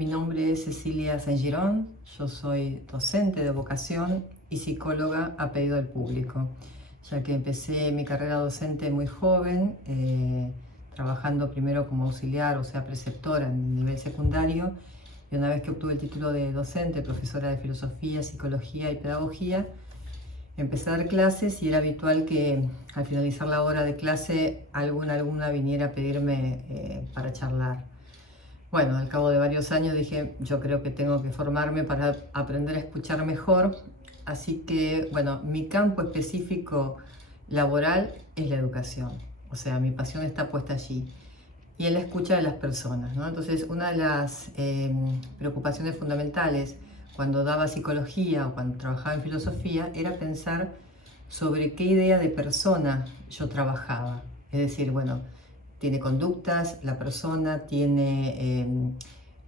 Mi nombre es Cecilia Saint-Girón, yo soy docente de vocación y psicóloga a pedido del público, ya que empecé mi carrera docente muy joven, trabajando primero como auxiliar, o sea, preceptora en nivel secundario, y una vez que obtuve el título de docente, profesora de filosofía, psicología y pedagogía, empecé a dar clases y era habitual que al finalizar la hora de clase alguna alumna viniera a pedirme para charlar. Bueno, al cabo de varios años dije, yo creo que tengo que formarme para aprender a escuchar mejor, así que, bueno, mi campo específico laboral es la educación, o sea, mi pasión está puesta allí y en la escucha de las personas, ¿no? Entonces, una de las preocupaciones fundamentales cuando daba psicología o cuando trabajaba en filosofía era pensar sobre qué idea de persona yo trabajaba. Es decir, bueno, tiene conductas, la persona tiene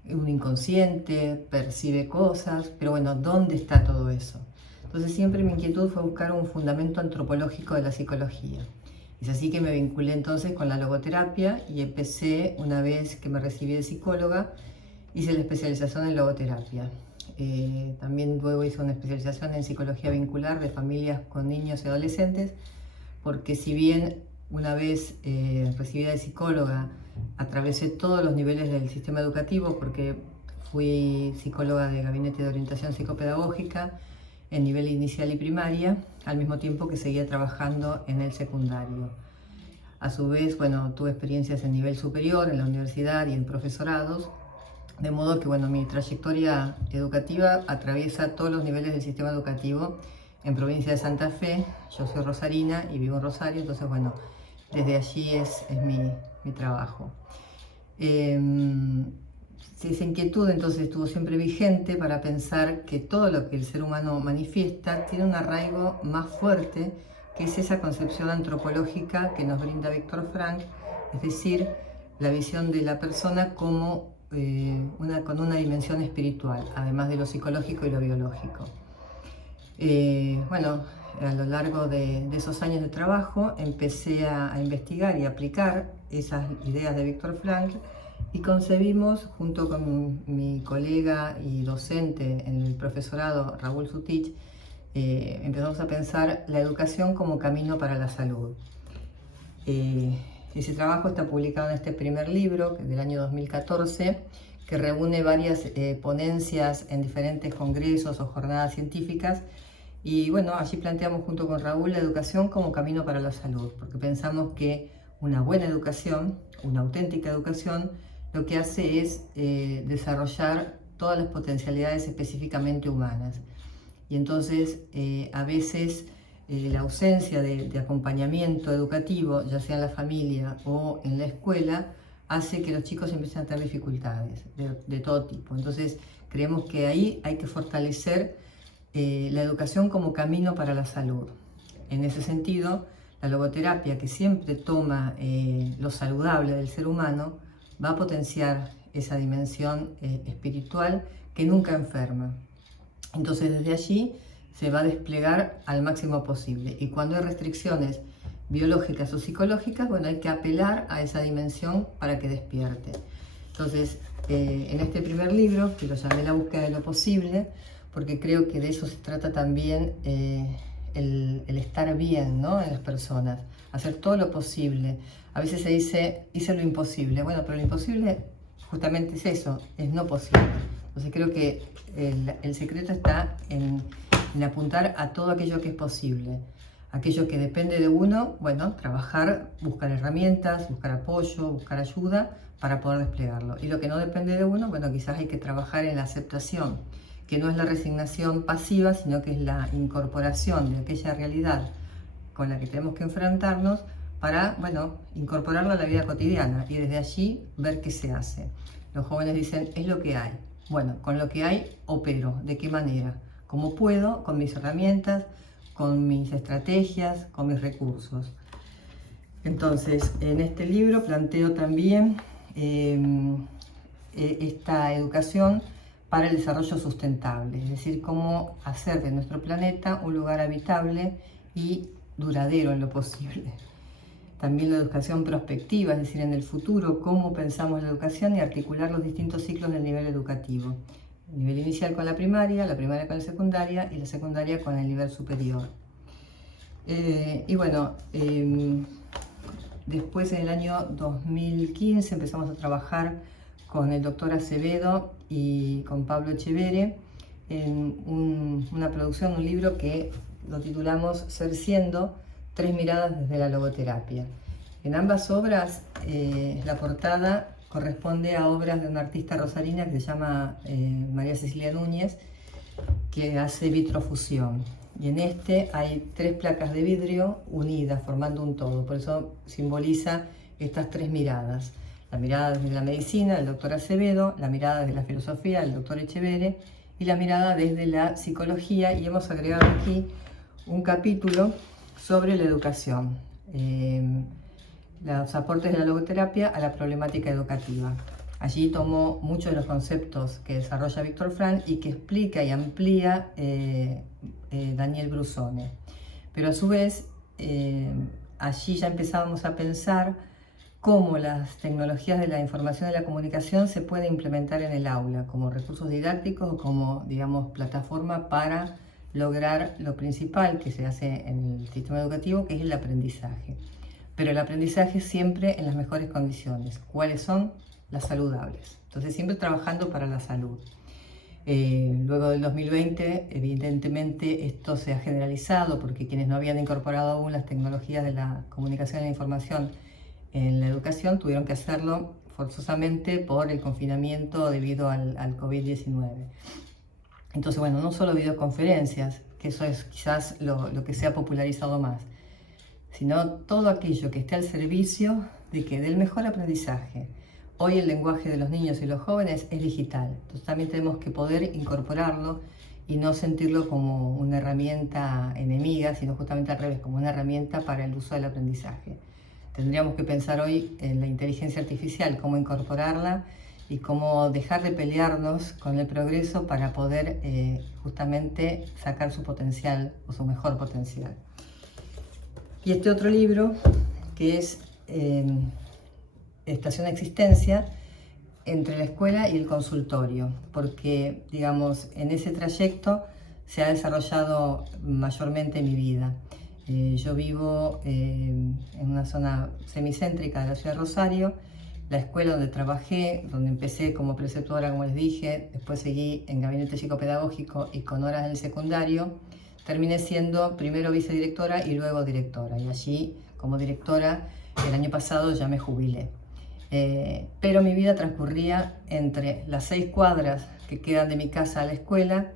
un inconsciente, percibe cosas, pero bueno, ¿dónde está todo eso? Entonces siempre mi inquietud fue buscar un fundamento antropológico de la psicología. Es así que me vinculé entonces con la logoterapia y empecé, una vez que me recibí de psicóloga, hice la especialización en logoterapia. También luego hice una especialización en psicología vincular de familias con niños y adolescentes, porque si bien una vez recibida de psicóloga, atravesé todos los niveles del sistema educativo, porque fui psicóloga de gabinete de orientación psicopedagógica en nivel inicial y primaria, al mismo tiempo que seguía trabajando en el secundario. A su vez, bueno, tuve experiencias en nivel superior, en la universidad y en profesorados, de modo que, bueno, mi trayectoria educativa atraviesa todos los niveles del sistema educativo en provincia de Santa Fe. Yo soy rosarina y vivo en Rosario, entonces, bueno, desde allí es mi trabajo. Esa inquietud entonces estuvo siempre vigente para pensar que todo lo que el ser humano manifiesta tiene un arraigo más fuerte, que es esa concepción antropológica que nos brinda Viktor Frankl, es decir, la visión de la persona como con una dimensión espiritual, además de lo psicológico y lo biológico. Bueno, a lo largo de esos años de trabajo empecé a investigar y aplicar esas ideas de Viktor Frankl y concebimos, junto con mi colega y docente en el profesorado, Raúl Sutich, empezamos a pensar la educación como camino para la salud. Ese trabajo está publicado en este primer libro, del año 2014, que reúne varias ponencias en diferentes congresos o jornadas científicas. Y bueno, allí planteamos junto con Raúl la educación como camino para la salud, porque pensamos que una buena educación, una auténtica educación, lo que hace es desarrollar todas las potencialidades específicamente humanas. Y entonces a veces la ausencia de acompañamiento educativo, ya sea en la familia o en la escuela, hace que los chicos empiecen a tener dificultades de todo tipo. Entonces creemos que ahí hay que fortalecer la educación como camino para la salud. En ese sentido, la logoterapia, que siempre toma lo saludable del ser humano, va a potenciar esa dimensión espiritual que nunca enferma. Entonces desde allí se va a desplegar al máximo posible. Y cuando hay restricciones biológicas o psicológicas, bueno, hay que apelar a esa dimensión para que despierte. Entonces, en este primer libro, que lo llamé La búsqueda de lo posible, porque creo que de eso se trata también el estar bien, ¿no?, en las personas, hacer todo lo posible. A veces se dice, hice lo imposible. Bueno, pero lo imposible justamente es eso, es no posible. Entonces creo que el secreto está en apuntar a todo aquello que es posible. Aquello que depende de uno, bueno, trabajar, buscar herramientas, buscar apoyo, buscar ayuda para poder desplegarlo. Y lo que no depende de uno, bueno, quizás hay que trabajar en la aceptación, que no es la resignación pasiva, sino que es la incorporación de aquella realidad con la que tenemos que enfrentarnos para, bueno, incorporarla a la vida cotidiana y desde allí ver qué se hace. Los jóvenes dicen, es lo que hay. Bueno, con lo que hay opero. ¿De qué manera? ¿Cómo puedo? Con mis herramientas, con mis estrategias, con mis recursos. Entonces, en este libro planteo también esta educación para el desarrollo sustentable, es decir, cómo hacer de nuestro planeta un lugar habitable y duradero en lo posible. también la educación prospectiva, es decir, en el futuro, cómo pensamos la educación y articular los distintos ciclos del nivel educativo. El nivel inicial con la primaria con la secundaria y la secundaria con el nivel superior. Y bueno, después en el año 2015 empezamos a trabajar con el doctor Acevedo y con Pablo Echevere en una producción, un libro que lo titulamos Ser Siendo, 3 miradas desde la logoterapia. En ambas obras, la portada corresponde a obras de una artista rosarina que se llama María Cecilia Núñez, que hace vitrofusión. Y en este hay 3 placas de vidrio unidas, formando un todo. Por eso simboliza estas 3 miradas. La mirada desde la medicina, del doctor Acevedo, la mirada desde la filosofía, del doctor Echevere, y la mirada desde la psicología. Y hemos agregado aquí un capítulo sobre la educación, los aportes de la logoterapia a la problemática educativa. Allí tomó muchos de los conceptos que desarrolla Víctor Frank y que explica y amplía Daniel Brusone. Pero a su vez, allí ya empezábamos a pensar cómo las tecnologías de la información y la comunicación se pueden implementar en el aula como recursos didácticos o como, digamos, plataforma para lograr lo principal que se hace en el sistema educativo, que es el aprendizaje. Pero el aprendizaje siempre en las mejores condiciones. ¿Cuáles son? Las saludables. Entonces, siempre trabajando para la salud. Luego del 2020, evidentemente, esto se ha generalizado porque quienes no habían incorporado aún las tecnologías de la comunicación y la información en la educación tuvieron que hacerlo forzosamente por el confinamiento debido al COVID-19. Entonces, bueno, no solo videoconferencias, que eso es quizás lo que se ha popularizado más, sino todo aquello que esté al servicio de que del mejor aprendizaje. Hoy el lenguaje de los niños y los jóvenes es digital, entonces también tenemos que poder incorporarlo y no sentirlo como una herramienta enemiga, sino justamente al revés, como una herramienta para el uso del aprendizaje. Tendríamos que pensar hoy en la inteligencia artificial, cómo incorporarla y cómo dejar de pelearnos con el progreso para poder justamente sacar su potencial o su mejor potencial. Y este otro libro, que es Estación Existencia, entre la escuela y el consultorio, porque, digamos, en ese trayecto se ha desarrollado mayormente mi vida. Yo vivo en una zona semicéntrica de la ciudad de Rosario. La escuela donde trabajé, donde empecé como preceptora, como les dije, después seguí en gabinete psicopedagógico y con horas en el secundario, terminé siendo primero vicedirectora y luego directora. Y allí, como directora, el año pasado ya me jubilé. Pero mi vida transcurría entre las 6 cuadras que quedan de mi casa a la escuela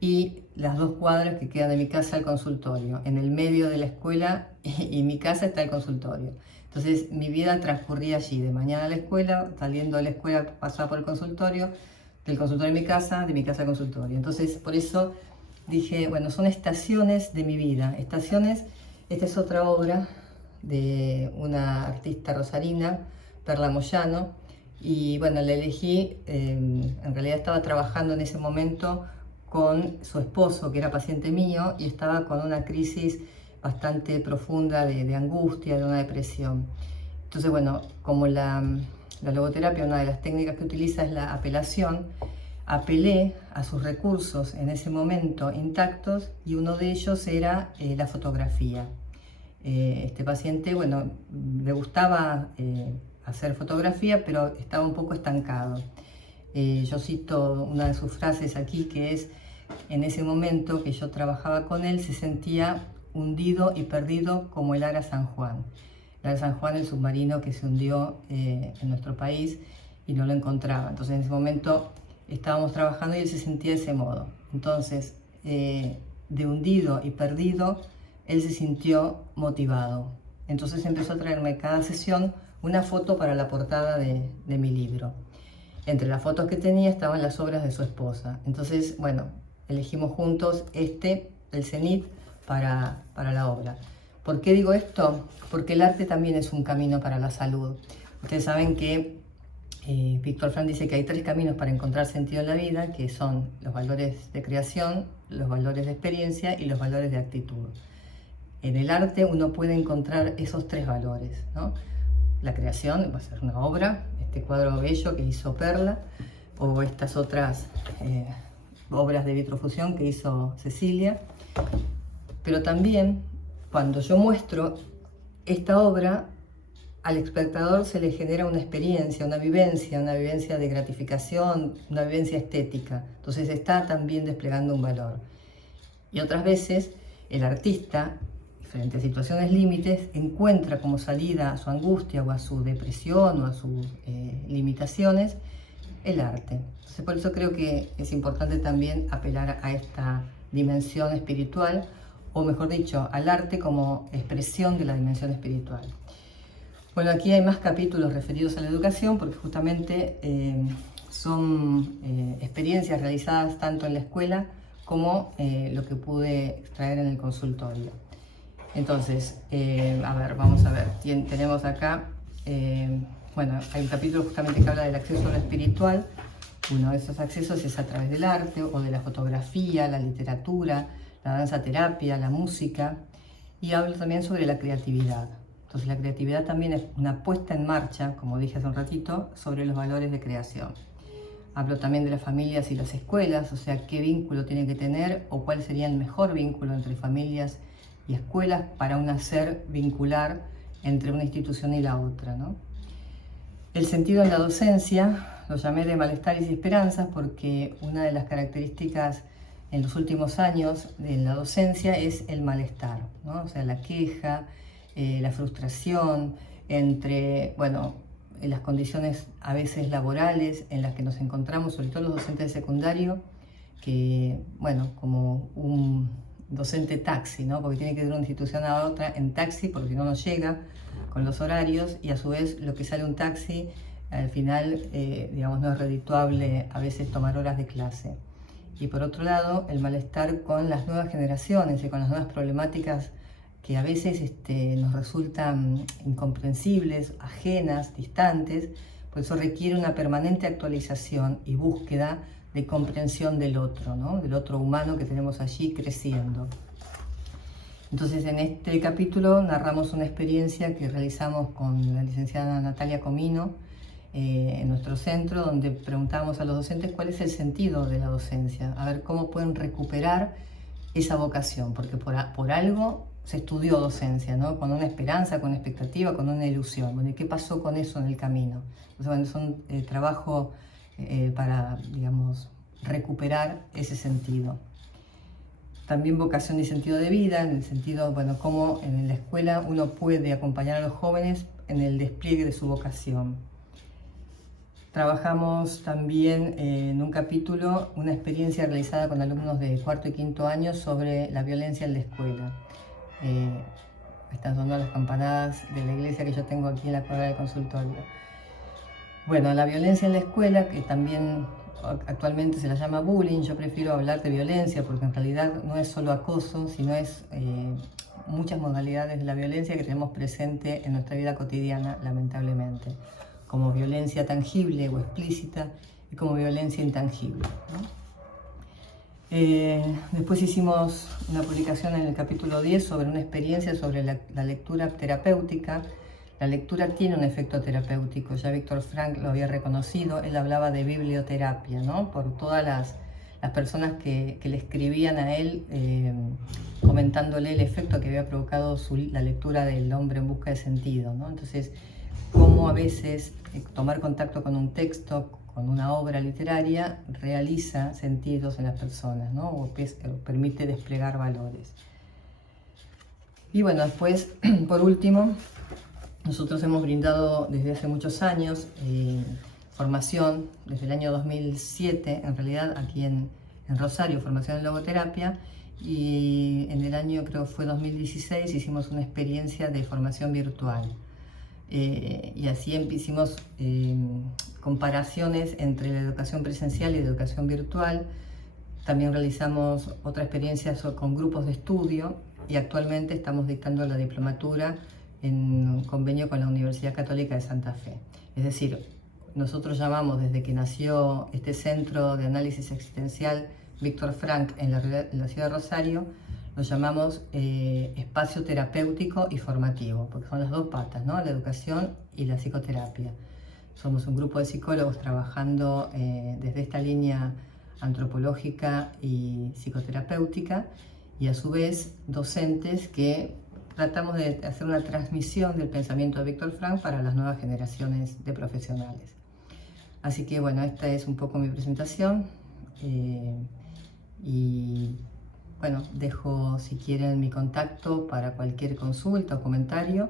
y las 2 cuadras que quedan de mi casa al consultorio. En el medio de la escuela y mi casa está el consultorio. Entonces mi vida transcurría allí, de mañana a la escuela, saliendo de la escuela pasaba por el consultorio, del consultorio a mi casa, de mi casa al consultorio. Entonces por eso dije, bueno, son estaciones de mi vida. Estaciones, esta es otra obra de una artista rosarina, Perla Moyano, y bueno, la elegí, en realidad estaba trabajando en ese momento con su esposo, que era paciente mío, y estaba con una crisis bastante profunda de angustia, de una depresión. Entonces, bueno, como la logoterapia, una de las técnicas que utiliza es la apelación, apelé a sus recursos en ese momento intactos y uno de ellos era la fotografía. Este paciente, bueno, le gustaba hacer fotografía, pero estaba un poco estancado. Yo cito una de sus frases aquí, que es: en ese momento que yo trabajaba con él, se sentía hundido y perdido como el Ara San Juan. El Ara San Juan, el submarino que se hundió en nuestro país y no lo encontraba. Entonces en ese momento estábamos trabajando y él se sentía de ese modo. Entonces, de hundido y perdido, él se sintió motivado. Entonces empezó a traerme cada sesión una foto para la portada de mi libro. Entre las fotos que tenía estaban las obras de su esposa. Entonces, bueno, elegimos juntos el cenit, para la obra. ¿Por qué digo esto? Porque el arte también es un camino para la salud. Ustedes saben que Víctor Frank dice que hay 3 caminos para encontrar sentido en la vida, que son los valores de creación, los valores de experiencia y los valores de actitud. En el arte uno puede encontrar esos tres valores, ¿no? La creación, va a ser una obra, este cuadro bello que hizo Perla, o estas otras obras de vitrofusión que hizo Cecilia. Pero también, cuando yo muestro esta obra, al espectador se le genera una experiencia, una vivencia de gratificación, una vivencia estética. Entonces está también desplegando un valor. Y otras veces el artista, frente a situaciones límites, encuentra como salida a su angustia o a su depresión o a sus limitaciones el arte. Entonces por eso creo que es importante también apelar a esta dimensión espiritual, o mejor dicho, al arte como expresión de la dimensión espiritual. Bueno, aquí hay más capítulos referidos a la educación porque justamente son experiencias realizadas tanto en la escuela como lo que pude extraer en el consultorio. Entonces, a ver, vamos a ver, tenemos acá, bueno, hay un capítulo justamente que habla del acceso a lo espiritual. Uno de esos accesos es a través del arte o de la fotografía, la literatura, la danza terapia, la música, y habla también sobre la creatividad. Entonces la creatividad también es una puesta en marcha, como dije hace un ratito, sobre los valores de creación. Hablo también de las familias y las escuelas, o sea, qué vínculo tiene que tener o cuál sería el mejor vínculo entre familias y escuelas para un hacer vincular entre una institución y la otra, ¿no? El sentido en la docencia lo llamé de malestares y esperanzas porque una de las características en los últimos años de la docencia es el malestar, ¿no? O sea, la queja, la frustración entre, bueno, las condiciones a veces laborales en las que nos encontramos, sobre todo los docentes de secundario, que, bueno, como un docente taxi, ¿no? Porque tiene que ir de una institución a otra en taxi porque si no, no llega con los horarios, y a su vez lo que sale un taxi al final, digamos, no es redituable a veces tomar horas de clase. Y por otro lado, el malestar con las nuevas generaciones y con las nuevas problemáticas que a veces nos resultan incomprensibles, ajenas, distantes. Por eso requiere una permanente actualización y búsqueda de comprensión del otro, ¿no? Del otro humano que tenemos allí creciendo. Entonces, en este capítulo narramos una experiencia que realizamos con la licenciada Natalia Comino en nuestro centro, donde preguntamos a los docentes cuál es el sentido de la docencia, a ver cómo pueden recuperar esa vocación, porque por algo se estudió docencia, ¿no? Con una esperanza, con una expectativa, con una ilusión. Bueno, ¿y qué pasó con eso en el camino? Entonces, bueno, es un trabajo para, digamos, recuperar ese sentido. También vocación y sentido de vida, en el sentido, bueno, cómo en la escuela uno puede acompañar a los jóvenes en el despliegue de su vocación. Trabajamos también en un capítulo una experiencia realizada con alumnos de cuarto y quinto año sobre la violencia en la escuela. Están sonando las campanadas de la iglesia que yo tengo aquí en la cuadra del consultorio. Bueno, la violencia en la escuela, que también actualmente se la llama bullying, yo prefiero hablar de violencia porque en realidad no es solo acoso, sino es muchas modalidades de la violencia que tenemos presente en nuestra vida cotidiana, lamentablemente, como violencia tangible o explícita y como violencia intangible, ¿no? Después hicimos una publicación en el capítulo 10 sobre una experiencia sobre la lectura terapéutica. La lectura tiene un efecto terapéutico, ya Víctor Frank lo había reconocido, él hablaba de biblioterapia, ¿no? Por todas las personas que le escribían a él comentándole el efecto que había provocado la lectura del Hombre en busca de sentido, ¿no? Entonces, cómo a veces tomar contacto con un texto, con una obra literaria, realiza sentidos en las personas, ¿no? O permite desplegar valores. Y bueno, después, por último, nosotros hemos brindado desde hace muchos años formación, desde el año 2007, en realidad aquí en Rosario, formación en logoterapia, y en el año, creo que fue 2016, hicimos una experiencia de formación virtual. Y así hicimos comparaciones entre la educación presencial y la educación virtual. También realizamos otra experiencia con grupos de estudio y actualmente estamos dictando la diplomatura en un convenio con la Universidad Católica de Santa Fe. Es decir, nosotros llamamos desde que nació este centro de análisis existencial Víctor Frank en la ciudad de Rosario, lo llamamos espacio terapéutico y formativo, porque son las dos patas, ¿no? La educación y la psicoterapia. Somos un grupo de psicólogos trabajando desde esta línea antropológica y psicoterapéutica, y a su vez docentes que tratamos de hacer una transmisión del pensamiento de Víctor Frank para las nuevas generaciones de profesionales. Así que bueno, esta es un poco mi presentación y bueno, dejo si quieren mi contacto para cualquier consulta o comentario.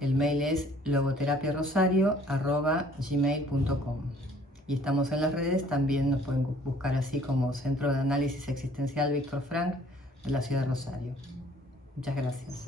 El mail es logoterapiarosario@gmail.com y estamos en las redes, también nos pueden buscar así como Centro de Análisis Existencial Víctor Frank de la ciudad de Rosario. Muchas gracias.